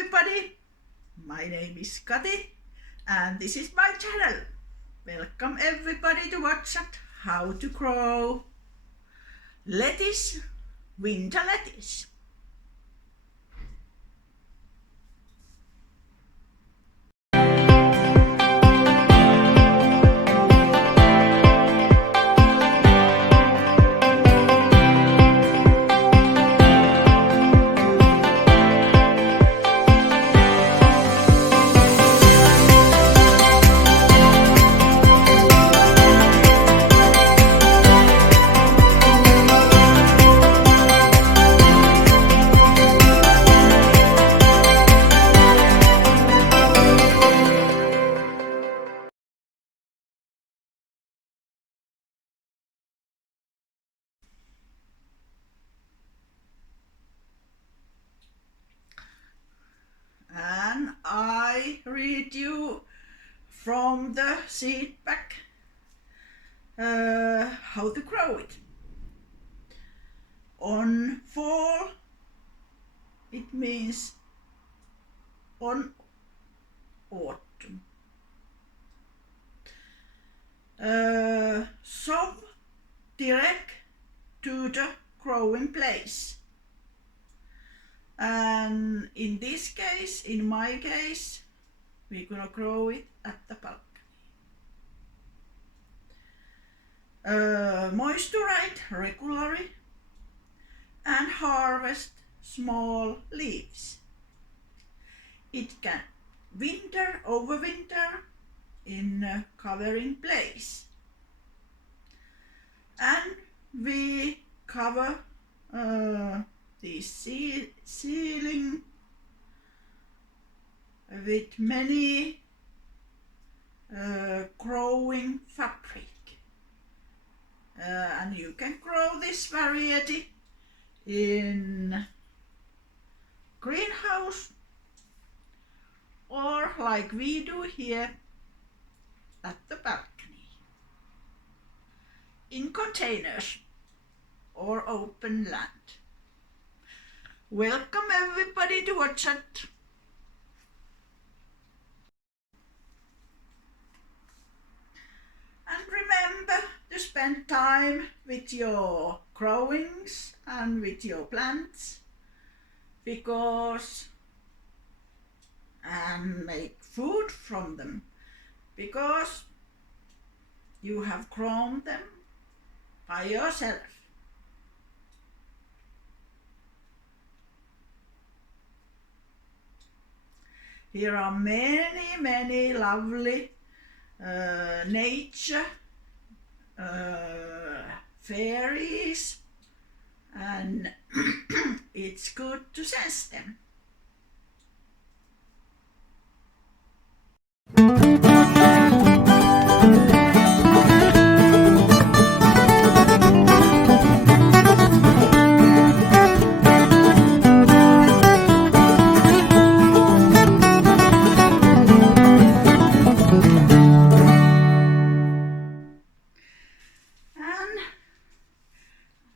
everybody, my name is Kati and this is my channel. Welcome everybody to watch at how to grow lettuce, winter lettuce. And I read you from the seed pack how to grow it. On fall, it means on autumn. Sow direct to the growing place. And in this case, in my case, we're gonna grow it at the balcony. Moisture regularly and harvest small leaves. It can overwinter in a covering place. And we cover the ceiling with many growing fabric. And you can grow this variety in greenhouse or like we do here at the balcony, in containers or open land. Welcome everybody to watch it. And remember to spend time with your growings and with your plants, and make food from them, because you have grown them by yourself. Here are many lovely nature fairies, and it's good to sense them.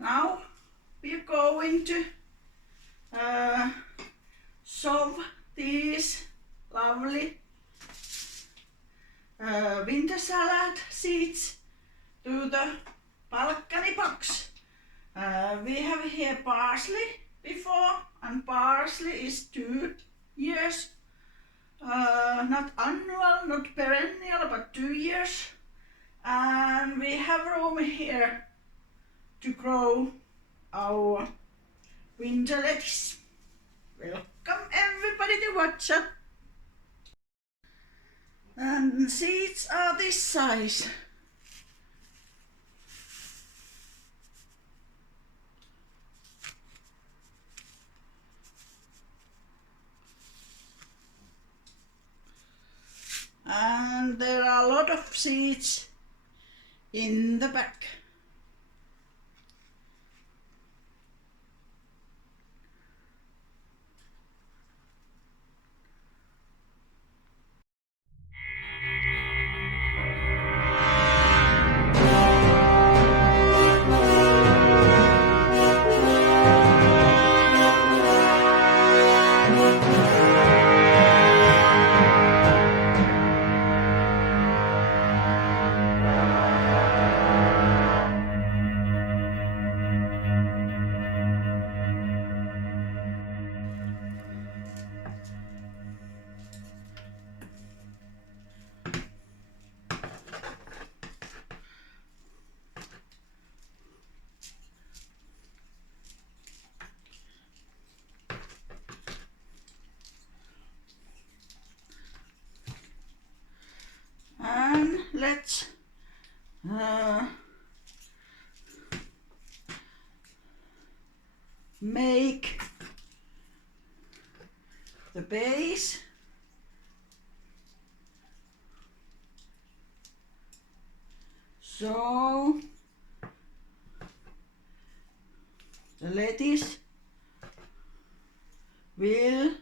Now we're going to sow these lovely winter salad seeds to the balcony box. We have here parsley before, and parsley is 2 years, not annual, not perennial, but 2 years. And we have room here to grow our winter lettuce. Welcome everybody to watch it. And seeds are this size. And there are a lot of seeds in the back. the base. So the lettuce will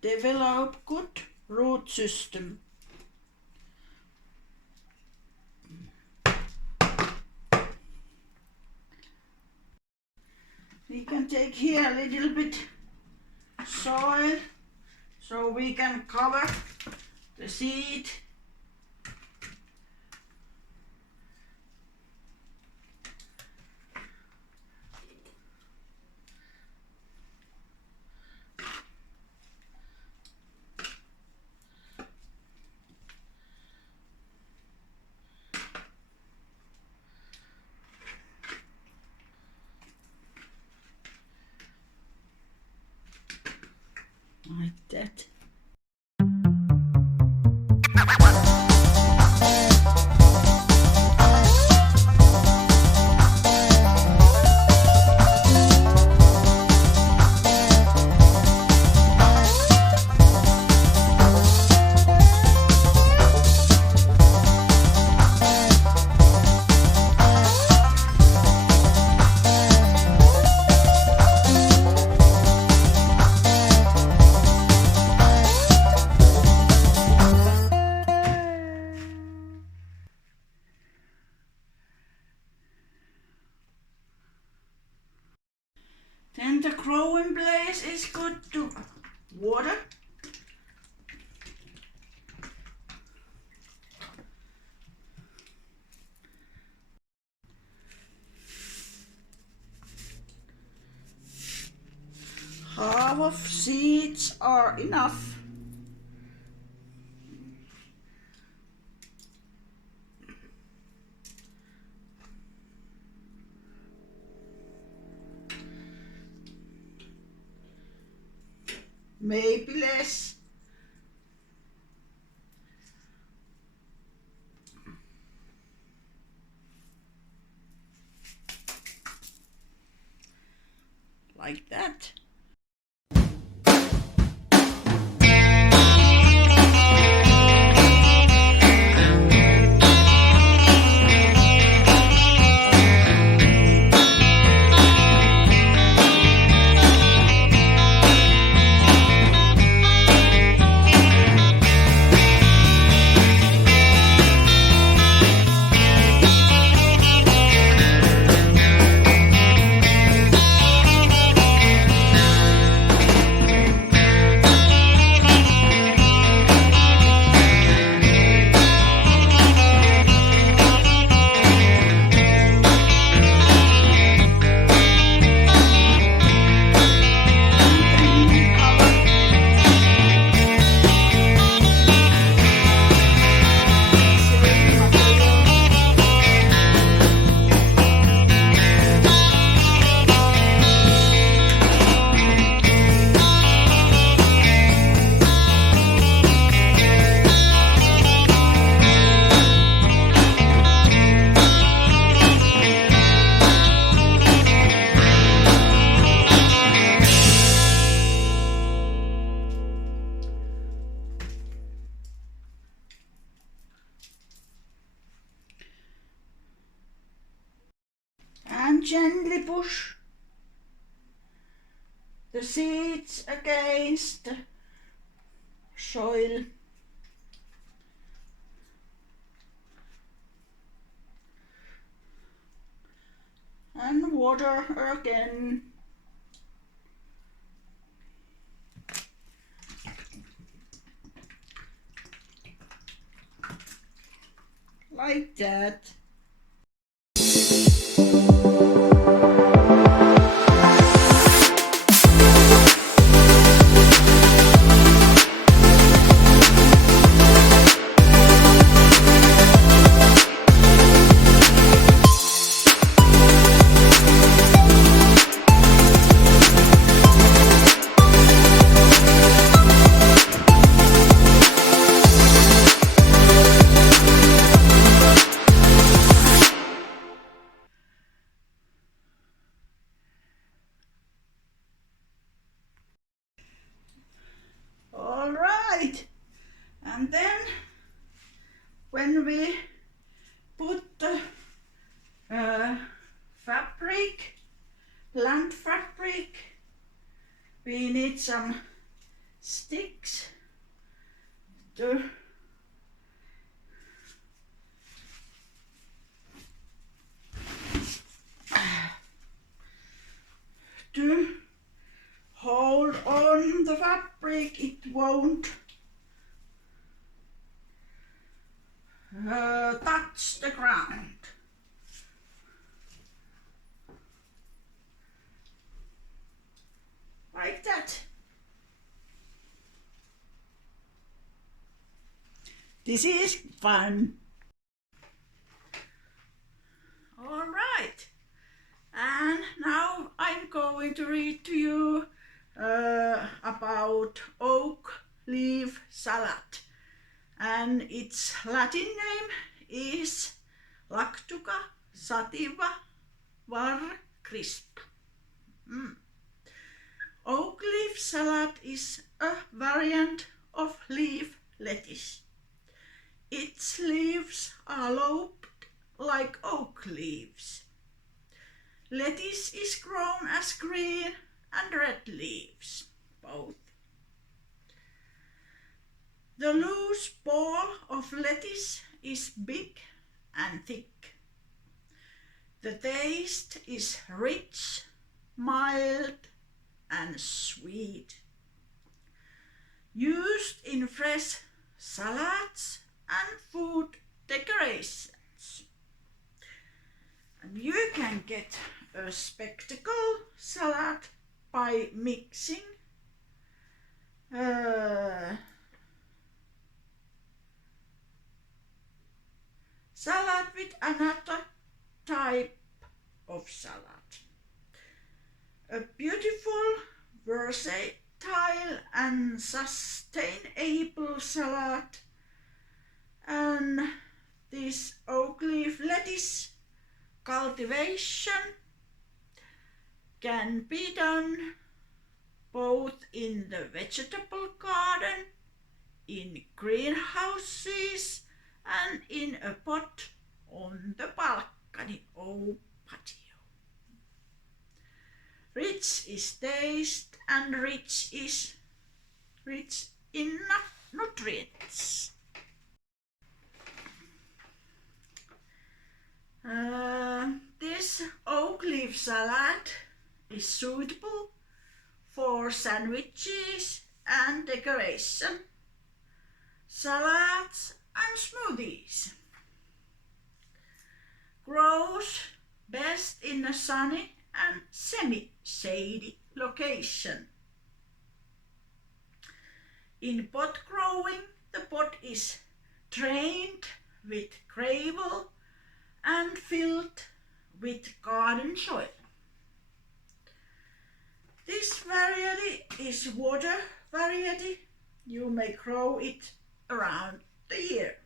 develop good root system. We can take here a little bit soil so we can cover the seed. Like that. Then the growing place is good to water. Half of seeds are enough. Maybe less. Like that. And gently push the seeds against the soil. And water again. Like that. need some sticks to hold on the fabric, it won't touch the ground. Like that. This is fun. All right. And now I'm going to read to you about oak leaf salad. And its Latin name is Lactuca sativa var crisp. Oak leaf salad is a variant of leaf lettuce. Its leaves are lobed like oak leaves. Lettuce is grown as green and red leaves, both. The loose ball of lettuce is big and thick. The taste is rich, mild, and sweet. Used in fresh salads and food decorations. And you can get a spectacle salad by mixing salad with another type of salad. A beautiful, versatile and sustainable salad, and this oak leaf lettuce cultivation can be done both in the vegetable garden, in greenhouses, and in a pot on the balcony or patio. Rich is taste and rich in nutrients. This oak leaf salad is suitable for sandwiches and decoration, salads and smoothies. Grows best in a sunny and semi-shady location. In pot growing, the pot is drained with gravel and filled with garden soil. This variety is water variety. You may grow it around the year.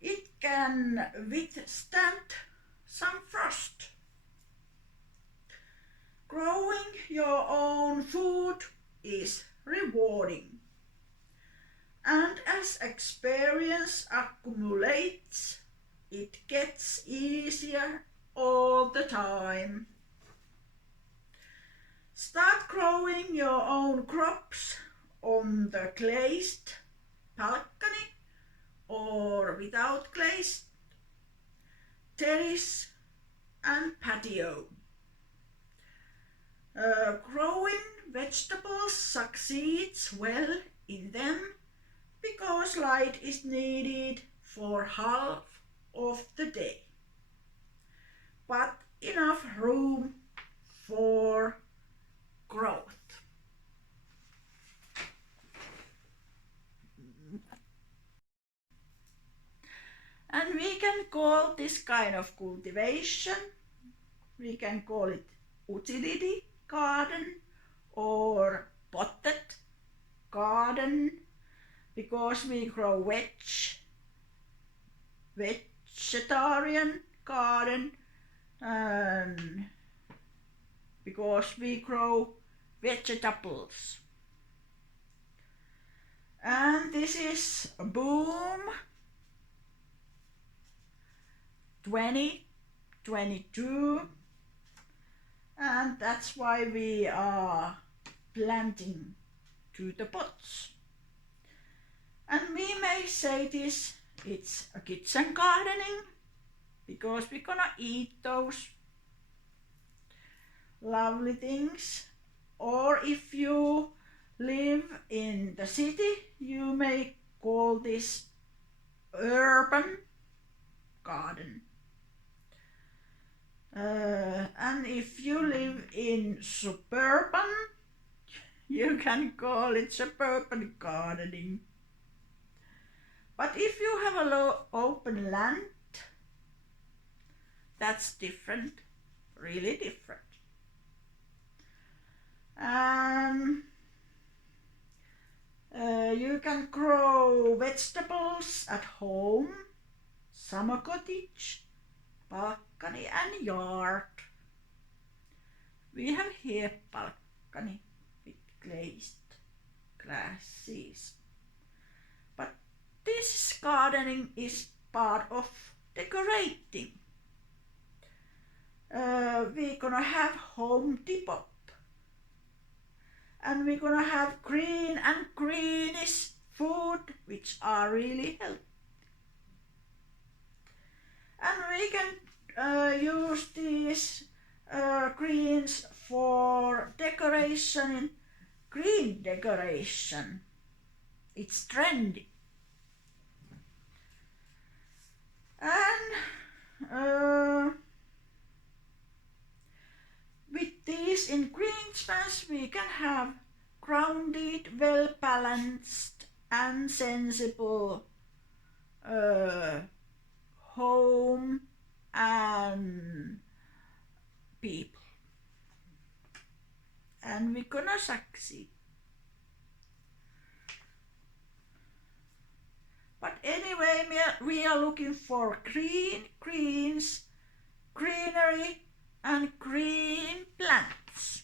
It can withstand some frost. Growing your own food is rewarding. And as experience accumulates, it gets easier all the time. Start growing your own crops on the glazed balcony or without glaze, terrace and patio. Growing vegetables succeeds well in them because light is needed for half of the day, but enough room for growth. And we can call this kind of cultivation, we can call it utility garden or potted garden, because we grow vegetarian garden, and because we grow vegetables. And this is a boom 2022, and that's why we are planting to the pots. And we may say this, it's a kitchen gardening, because we're gonna eat those lovely things. Or if you live in the city, you may call this urban garden. And if you live in suburban, you can call it suburban gardening. But if you have a open land, that's different, really different. You can grow vegetables at home, summer cottage, balcony and yard. We have here balcony with glazed glasses. But this gardening is part of decorating. We're gonna have home depot. And we're gonna have green and greenish food, which are really healthy. And we can use these greens for decoration, green decoration. It's trendy. And with these ingredients, we can have grounded, well-balanced and sensible home and people. And we're gonna succeed. But anyway, we are looking for greens, greenery and green plants.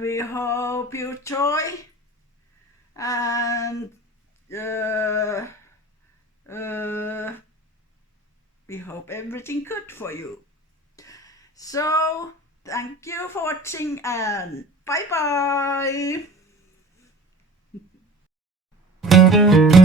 We hope you enjoy, and we hope everything good for you. So thank you for watching, and bye bye.